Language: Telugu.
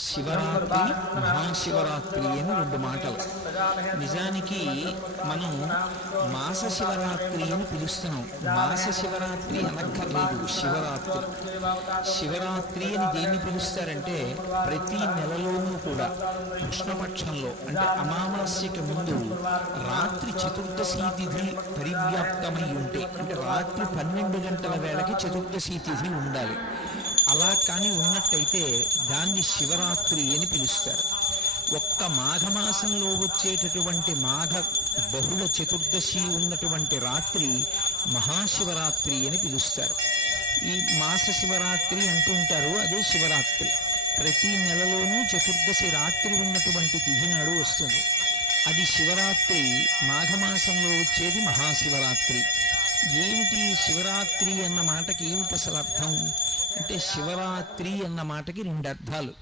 శివరాత్రి మహాశివరాత్రి అని రెండు మాటలు. నిజానికి మనం మాస శివరాత్రి అని పిలుస్తున్నాం. మాస శివరాత్రి అనక్కర్లేదు, శివరాత్రి. శివరాత్రి అని దేన్ని పిలుస్తారంటే ప్రతి నెలలోనూ కూడా కృష్ణపక్షంలో అంటే అమావాస్యకి ముందు రాత్రి చతుర్దశి తిథి పరివ్యాప్తమై ఉంటే, అంటే రాత్రి 12 గంటల వేళకి చతుర్దశి తిథి ఉండాలి. అలా కానీ ఉన్నట్టయితే దాన్ని శివరాత్రి అని పిలుస్తారు. ఒక్క మాఘమాసంలో వచ్చేటటువంటి మాఘ బహుళ చతుర్దశి ఉన్నటువంటి రాత్రి మహాశివరాత్రి అని పిలుస్తారు. ఈ మాస శివరాత్రి అంటుంటారు, అదే శివరాత్రి. ప్రతి నెలలోనూ చతుర్దశి రాత్రి ఉన్నటువంటి తిథి నాడు వస్తుంది. అది శివరాత్రి. మాఘమాసంలో వచ్చేది మహాశివరాత్రి. ఏమిటి శివరాత్రి అన్న మాటకి ఏమిటి అసలు అర్థం అంటే, శివరాత్రి అన్న మాటకి రెండు అర్థాలు.